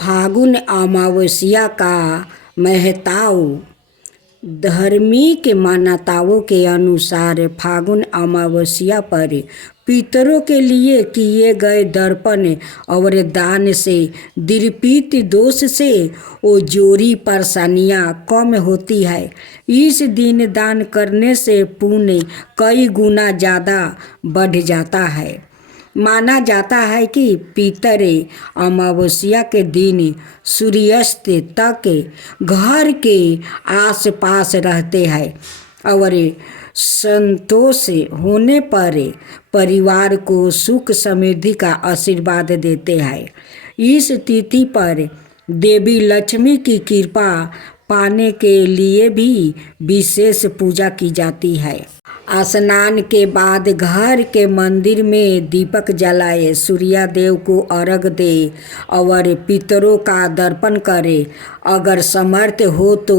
फागुन अमावस्या का महताव। धार्मिक मान्यताओं के अनुसार फागुन अमावस्या पर पितरों के लिए किए गए दर्पण और दान से दिर्पित दोष से ओजोरी परेशानियाँ कम होती है। इस दिन दान करने से पुण्य कई गुना ज़्यादा बढ़ जाता है। माना जाता है कि पितरे अमावस्या के दिन सूर्यास्त तक घर के आसपास रहते हैं और संतोष होने पर परिवार को सुख समृद्धि का आशीर्वाद देते हैं। इस तिथि पर देवी लक्ष्मी की कृपा पाने के लिए भी विशेष पूजा की जाती है। स्नान के बाद घर के मंदिर में दीपक जलाए, सूर्य देव को अर्घ दे और पितरों का दर्पण करे। अगर समर्थ हो तो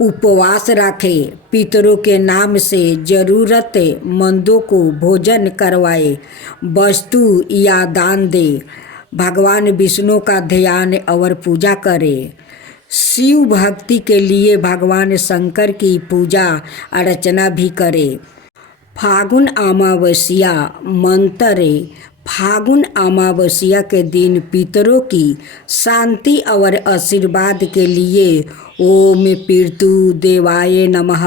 उपवास रखे, पितरों के नाम से जरूरतमंदों को भोजन करवाए, वस्तु या दान दे, भगवान विष्णु का ध्यान और पूजा करे। शिव भक्ति के लिए भगवान शंकर की पूजा अर्चना भी करे। फागुन अमावस्या मंत्र। फागुन अमावस्या के दिन पितरों की शांति और आशीर्वाद के लिए ओम पितृ देवाय नमः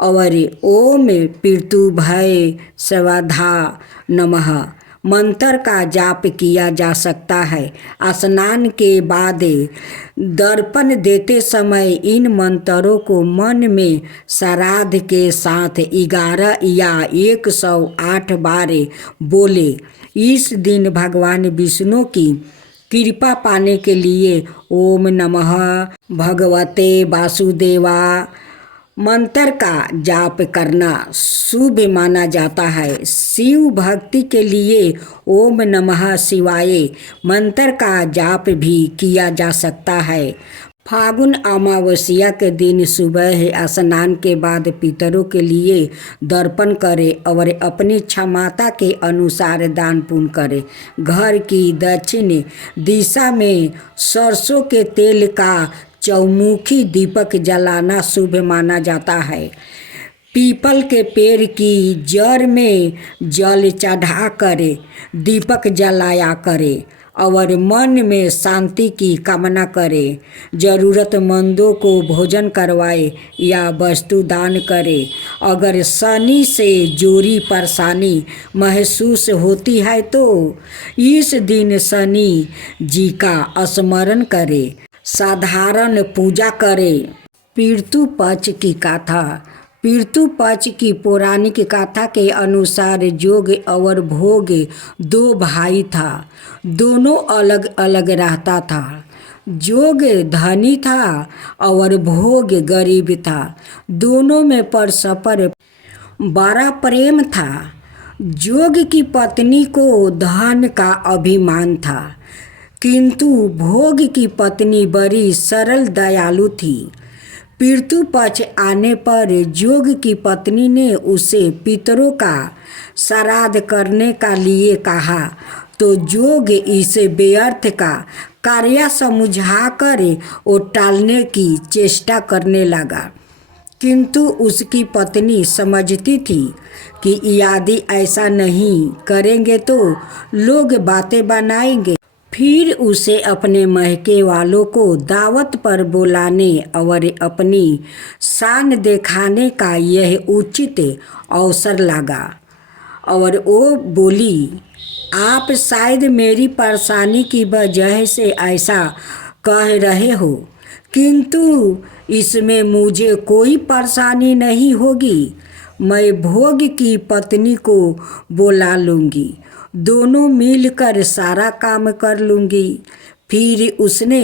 और ओम पितृभ्य स्वाहा नमः मंत्र का जाप किया जा सकता है। स्नान के बाद दर्पण देते समय इन मंत्रों को मन में श्राद्ध के साथ 11 या 108 बार बोले। इस दिन भगवान विष्णु की कृपा पाने के लिए ओम नमः भगवते वासुदेवा मंत्र का जाप करना शुभ माना जाता है। शिव भक्ति के लिए ओम नमः शिवाय मंत्र का जाप भी किया जा सकता है। फागुन अमावस्या के दिन सुबह स्नान के बाद पितरों के लिए दर्पण करें और अपनी क्षमता के अनुसार दान पुण्य करें। घर की दक्षिण दिशा में सरसों के तेल का चौमुखी दीपक जलाना शुभ माना जाता है। पीपल के पेड़ की जड़ में जल चढ़ा कर दीपक जलाया करे और मन में शांति की कामना करे। ज़रूरतमंदों को भोजन करवाए या वस्तु दान करे। अगर शनि से जुड़ी परेशानी महसूस होती है तो इस दिन शनि जी का स्मरण करे, साधारण पूजा करें। पितृ पक्ष की कथा। पितृ पक्ष की पौराणिक कथा के अनुसार जोग और भोग 2 भाई था। दोनों अलग अलग रहता था। जोग धनी था और भोग गरीब था। दोनों में परस्पर बड़ा प्रेम था। जोग की पत्नी को धन का अभिमान था, किंतु भोग की पत्नी बड़ी सरल दयालु थी। पितृ पक्ष आने पर जोग की पत्नी ने उसे पितरों का श्राद्ध करने का लिए कहा तो जोग इसे व्यर्थ का कार्य समझाकर वो टालने की चेष्टा करने लगा। किंतु उसकी पत्नी समझती थी कि यदि ऐसा नहीं करेंगे तो लोग बातें बनाएंगे। फिर उसे अपने महके वालों को दावत पर बुलाने और अपनी शान दिखाने का यह उचित अवसर लगा और वो बोली, आप शायद मेरी परेशानी की वजह से ऐसा कह रहे हो, किंतु इसमें मुझे कोई परेशानी नहीं होगी। मैं भोग की पत्नी को बुला लूँगी, दोनों मिलकर सारा काम कर लूँगी। फिर उसने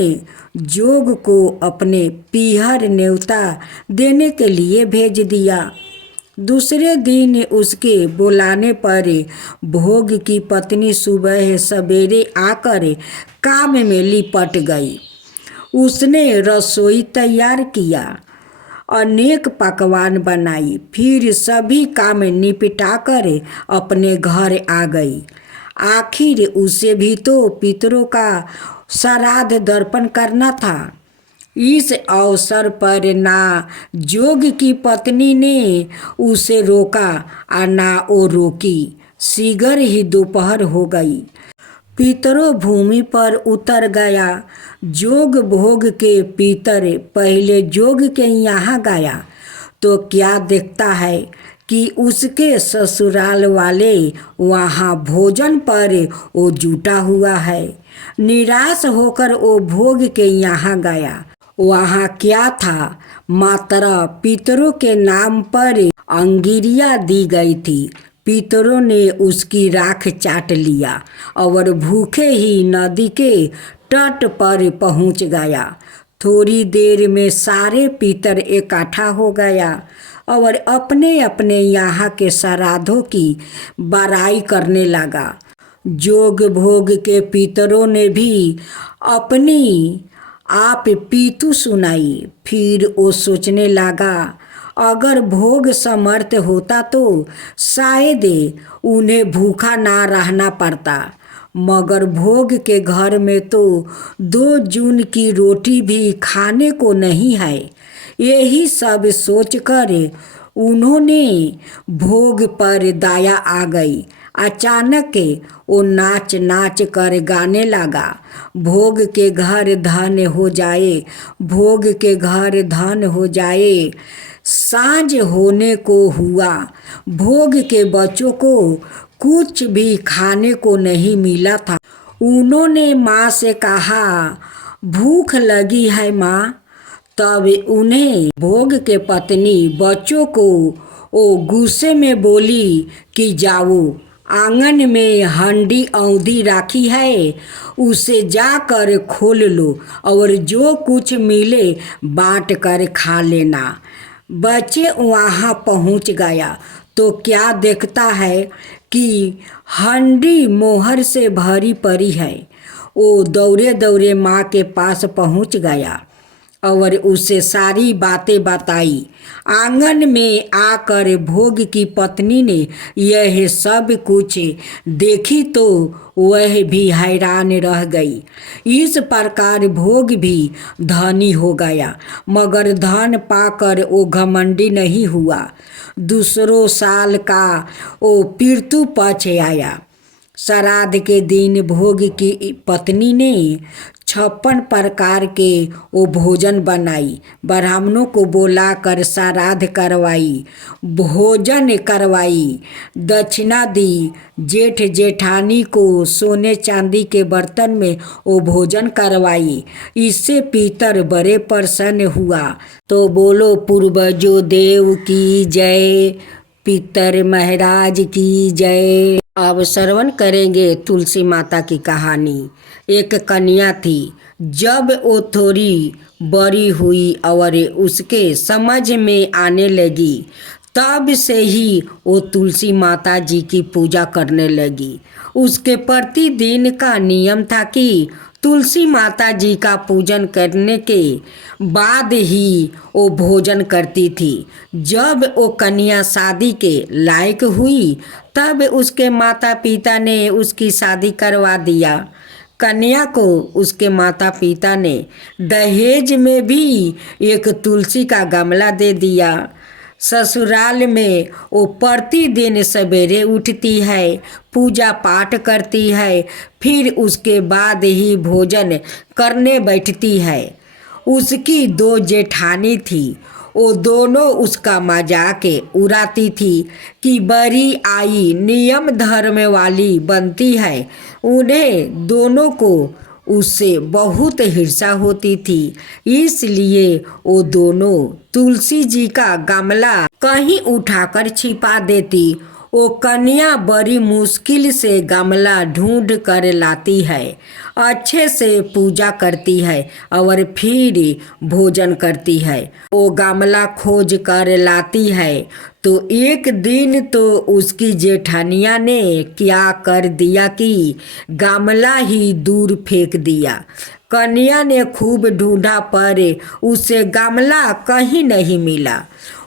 जोग को अपने पीहर न्योता देने के लिए भेज दिया। दूसरे दिन उसके बुलाने पर भोग की पत्नी सुबह सवेरे आकर काम में लिपट गई। उसने रसोई तैयार किया, अनेक पकवान बनाई, फिर सभी काम निपटाकर अपने घर आ गई। आखिर उसे भी तो पितरों का श्राद्ध दर्पण करना था। इस अवसर पर ना जोग की पत्नी ने उसे रोका और ना वो रोकी। शीघ्र ही दोपहर हो गई। पितरों भूमि पर उतर गया। जोग भोग के पितर पहले जोग के यहाँ गया तो क्या देखता है कि उसके ससुराल वाले वहाँ भोजन पर वो जुटा हुआ है। निराश होकर वो भोग के यहाँ गया। वहाँ क्या था, मात्र पितरों के नाम पर अंगिरिया दी गई थी। पितरों ने उसकी राख चाट लिया और भूखे ही नदी के तट पर पहुँच गया। थोड़ी देर में सारे पितर इकट्ठा हो गया और अपने अपने यहाँ के श्राद्धों की बड़ाई करने लगा। जोग भोग के पितरों ने भी अपनी आप पीतू सुनाई। फिर वो सोचने लगा, अगर भोग समर्थ होता तो शायद उन्हें भूखा ना रहना पड़ता, मगर भोग के घर में तो 2 जून की रोटी भी खाने को नहीं है। यही सब सोचकर उन्होंने भोग पर दया आ गई। अचानक वो नाच नाच कर गाने लगा, भोग के घर धन हो जाए, भोग के घर धन हो जाए। सांझ होने को हुआ। भोग के बच्चों को कुछ भी खाने को नहीं मिला था। उन्होंने माँ से कहा, भूख लगी है माँ। तब उन्हें भोग के पत्नी बच्चों को वो गुस्से में बोली कि जाओ, आंगन में हंडी औंधी रखी है, उसे जाकर खोल लो और जो कुछ मिले बांट कर खा लेना। बच्चे वहाँ पहुँच गया तो क्या देखता है कि हंडी मोहर से भरी पड़ी है। वो दौड़े दौड़े माँ के पास पहुँच गया और उसे सारी बातें बताई। आंगन में आकर भोग की पत्नी ने यह सब कुछ देखी तो वह भी हैरान रह गई। इस प्रकार भोग भी धनी हो गया, मगर धन पाकर वो घमंडी नहीं हुआ। दूसरों साल का वो पितृ पक्ष आया। श्राद्ध के दिन भोग की पत्नी ने 56 प्रकार के वो भोजन बनाई। ब्राह्मणों को बुलाकर श्राद्ध करवाई, भोजन करवाई, दक्षिणा दी। जेठ जेठानी को सोने चांदी के बर्तन में वो भोजन करवाई। इससे पितर बड़े प्रसन्न हुआ। तो बोलो पूर्वजों देव की जय, पितर महाराज की जय। अब श्रवण करेंगे तुलसी माता की कहानी। एक कन्या थी। जब वो थोड़ी बड़ी हुई और उसके समझ में आने लगी, तब से ही वो तुलसी माता जी की पूजा करने लगी। उसके प्रतिदिन का नियम था कि तुलसी माता जी का पूजन करने के बाद ही वो भोजन करती थी। जब वो कन्या शादी के लायक हुई, तब उसके माता पिता ने उसकी शादी करवा दिया। कन्या को उसके माता पिता ने दहेज में भी एक तुलसी का गमला दे दिया। ससुराल में वो प्रतिदिन सवेरे उठती है, पूजा पाठ करती है, फिर उसके बाद ही भोजन करने बैठती है। उसकी 2 जेठानी थी। वो दोनों उसका मजाक उड़ाती थी कि बड़ी आई नियम धर्म वाली बनती है। उन्हें दोनों को उससे बहुत ईर्ष्या होती थी। इसलिए वो दोनों तुलसी जी का गमला कहीं उठाकर छिपा देती। वो कन्या बड़ी मुश्किल से गमला ढूंढ कर लाती है, अच्छे से पूजा करती है और फिर भोजन करती है। वो गमला खोज कर लाती है तो एक दिन तो उसकी जेठानिया ने क्या कर दिया कि गमला ही दूर फेंक दिया। कन्या ने खूब ढूंढा पर उसे गमला कहीं नहीं मिला।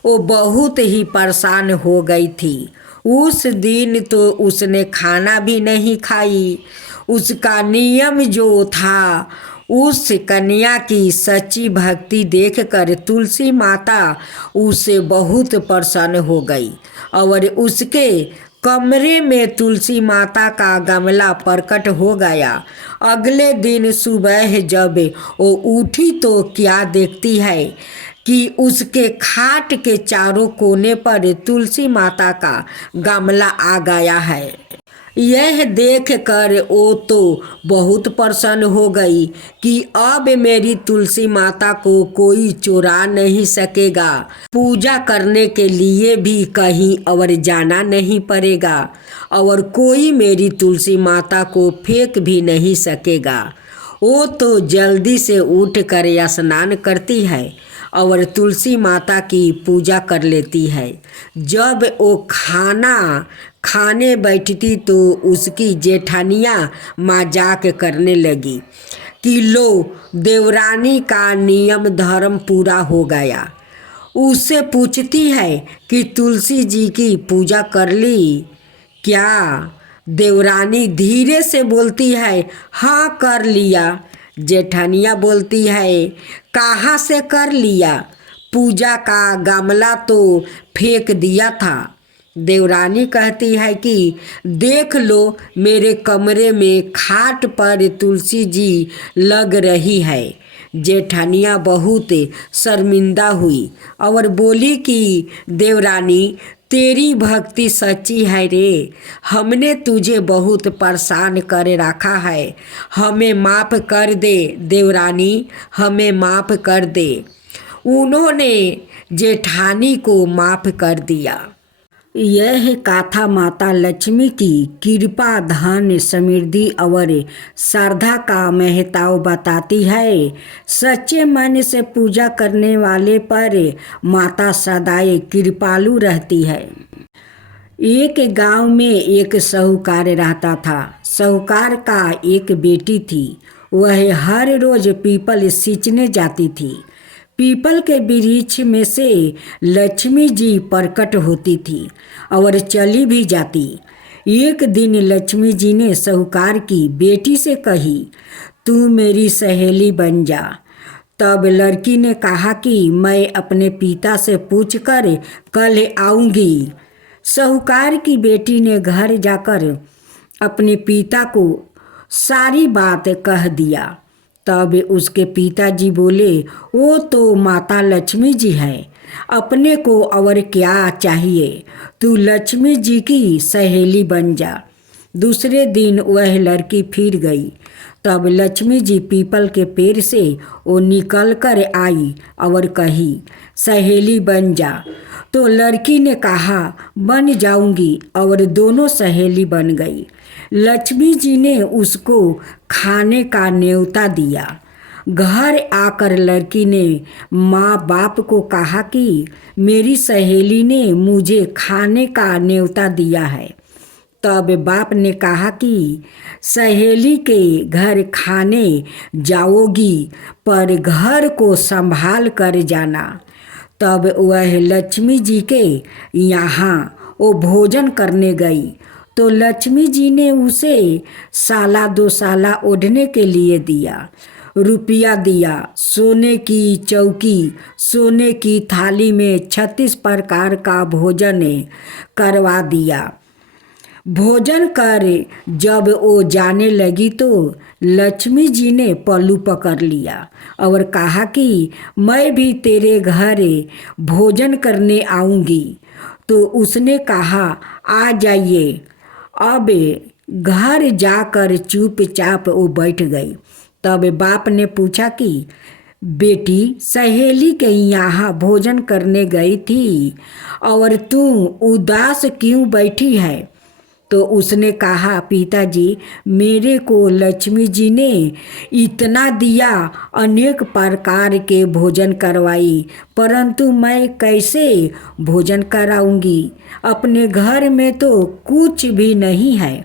वो बहुत ही परेशान हो गई थी। उस दिन तो उसने खाना भी नहीं खाई। उसका नियम जो था, उस कन्या की सच्ची भक्ति देखकर तुलसी माता उससे बहुत प्रसन्न हो गई और उसके कमरे में तुलसी माता का गमला प्रकट हो गया। अगले दिन सुबह जब वो उठी तो क्या देखती है कि उसके खाट के चारों कोने पर तुलसी माता का गमला आ गया है। यह देखकर वो तो बहुत प्रसन्न हो गई कि अब मेरी तुलसी माता को कोई चुरा नहीं सकेगा, पूजा करने के लिए भी कहीं और जाना नहीं पड़ेगा और कोई मेरी तुलसी माता को फेंक भी नहीं सकेगा। वो तो जल्दी से उठकर स्नान करती है और तुलसी माता की पूजा कर लेती है। जब वो खाना खाने बैठती तो उसकी जेठानियाँ मजाक करने लगी कि लो, देवरानी का नियम धर्म पूरा हो गया। उससे पूछती है कि तुलसी जी की पूजा कर ली क्या? देवरानी धीरे से बोलती है, हाँ कर लिया। जेठानिया बोलती है, कहाँ से कर लिया? पूजा का गमला तो फेंक दिया था। देवरानी कहती है कि देख लो, मेरे कमरे में खाट पर तुलसी जी लग रही है। जेठानिया बहुत शर्मिंदा हुई और बोली कि देवरानी, तेरी भक्ति सच्ची है रे, हमने तुझे बहुत परेशान कर रखा है, हमें माफ़ कर दे देवरानी, हमें माफ़ कर दे। उन्होंने जेठानी को माफ़ कर दिया। यह गाथा माता लक्ष्मी की कृपा, धन, समृद्धि और श्रद्धा का महत्व बताती है। सच्चे मन से पूजा करने वाले पर माता सदैव कृपालु रहती है। एक गांव में एक साहूकार रहता था। साहूकार का एक बेटी थी। वह हर रोज पीपल सींचने जाती थी। पीपल के वृक्ष में से लक्ष्मी जी प्रकट होती थी और चली भी जाती। एक दिन लक्ष्मी जी ने साहूकार की बेटी से कही, तू मेरी सहेली बन जा। तब लड़की ने कहा कि मैं अपने पिता से पूछकर कल आऊँगी। साहूकार की बेटी ने घर जाकर अपने पिता को सारी बात कह दिया। तब उसके पिताजी बोले, वो तो माता लक्ष्मी जी है, अपने को और क्या चाहिए, तू लक्ष्मी जी की सहेली बन जा। दूसरे दिन वह लड़की फिर गई। तब लक्ष्मी जी पीपल के पेड़ से वो निकल कर आई और कही, सहेली बन जा। तो लड़की ने कहा, बन जाऊंगी, और दोनों सहेली बन गई। लक्ष्मी जी ने उसको खाने का न्योता दिया। घर आकर लड़की ने माँ बाप को कहा कि मेरी सहेली ने मुझे खाने का न्योता दिया है। तब बाप ने कहा कि सहेली के घर खाने जाओगी, पर घर को संभाल कर जाना। तब वह लक्ष्मी जी के यहाँ वो भोजन करने गई तो लक्ष्मी जी ने उसे साला 2 साला ओढ़ने के लिए दिया, रुपया दिया, सोने की चौकी, सोने की थाली में 36 प्रकार का भोजन करवा दिया। भोजन कर जब वो जाने लगी तो लक्ष्मी जी ने पल्लू पकड़ लिया और कहा कि मैं भी तेरे घर भोजन करने आऊँगी। तो उसने कहा, आ जाइए। अब घर जाकर चुपचाप वो बैठ गई। तब बाप ने पूछा कि बेटी, सहेली के यहाँ भोजन करने गई थी और तू उदास क्यों बैठी है? तो उसने कहा, पिताजी, मेरे को लक्ष्मी जी ने इतना दिया, अनेक प्रकार के भोजन करवाई, परंतु मैं कैसे भोजन कराऊंगी? अपने घर में तो कुछ भी नहीं है।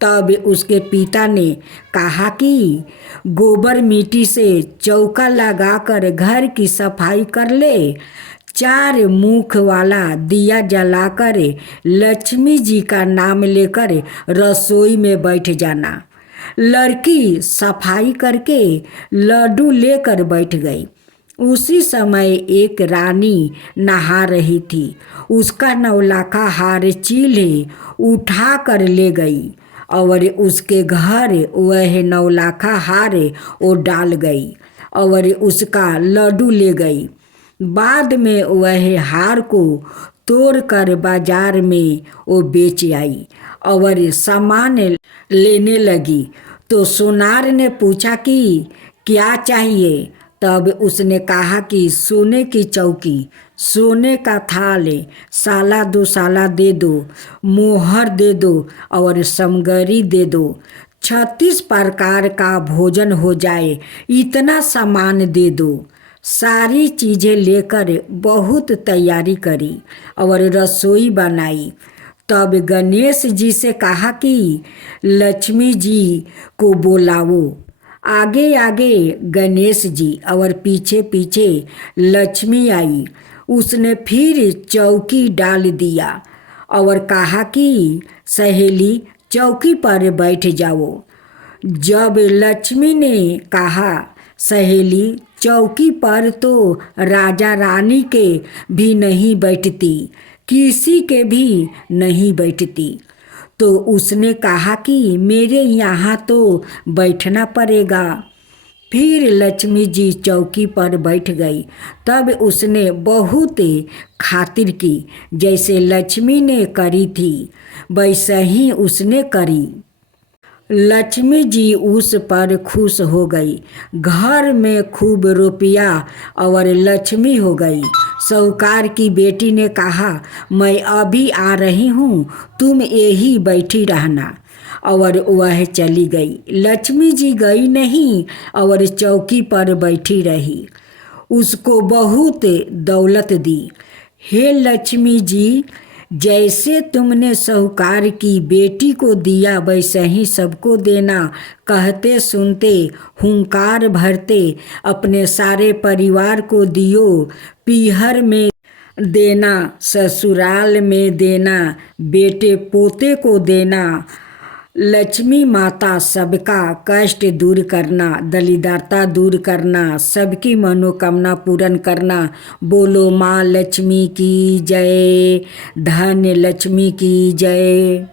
तब उसके पिता ने कहा कि गोबर मिट्टी से चौका लगाकर घर की सफाई कर ले, 4 मुख वाला दिया जलाकर लक्ष्मी जी का नाम लेकर रसोई में बैठ जाना। लड़की सफाई करके लड्डू लेकर बैठ गई। उसी समय एक रानी नहा रही थी। उसका नौलाखा हार चील्हे उठा कर ले गई और उसके घर वह नौलाखा हार वो डाल गई और उसका लड्डू ले गई। बाद में वह हार को तोड़कर बाजार में वो बेच आई और सामान लेने लगी। तो सोनार ने पूछा कि क्या चाहिए? तब उसने कहा कि सोने की चौकी, सोने का थाल, साला दो साला दे दो, मोहर दे दो और समगरी दे दो। 36 प्रकार का भोजन हो जाए इतना सामान दे दो। सारी चीज़ें लेकर बहुत तैयारी करी और रसोई बनाई। तब गणेश जी से कहा कि लक्ष्मी जी को बुलाओ। आगे आगे गणेश जी और पीछे पीछे लक्ष्मी आई। उसने फिर चौकी डाल दिया और कहा कि सहेली चौकी पर बैठ जाओ। जब लक्ष्मी ने कहा सहेली चौकी पर तो राजा रानी के भी नहीं बैठती, किसी के भी नहीं बैठती, तो उसने कहा कि मेरे यहाँ तो बैठना पड़ेगा। फिर लक्ष्मी जी चौकी पर बैठ गई। तब उसने बहुत खातिर की। जैसे लक्ष्मी ने करी थी वैसा ही उसने करी। लक्ष्मी जी उस पर खुश हो गई। घर में खूब रुपया और लक्ष्मी हो गई। साहूकार की बेटी ने कहा मैं अभी आ रही हूँ, तुम यही बैठी रहना। और वह चली गई। लक्ष्मी जी गई नहीं और चौकी पर बैठी रही। उसको बहुत दौलत दी। हे लक्ष्मी जी, जैसे तुमने साहूकार की बेटी को दिया वैसे ही सबको देना। कहते सुनते हुंकार भरते अपने सारे परिवार को दियो। पीहर में देना, ससुराल में देना, बेटे पोते को देना। लक्ष्मी माता सबका कष्ट दूर करना, दरिद्रता दूर करना, सबकी मनोकामना पूर्ण करना। बोलो माँ लक्ष्मी की जय, धन लक्ष्मी की जय।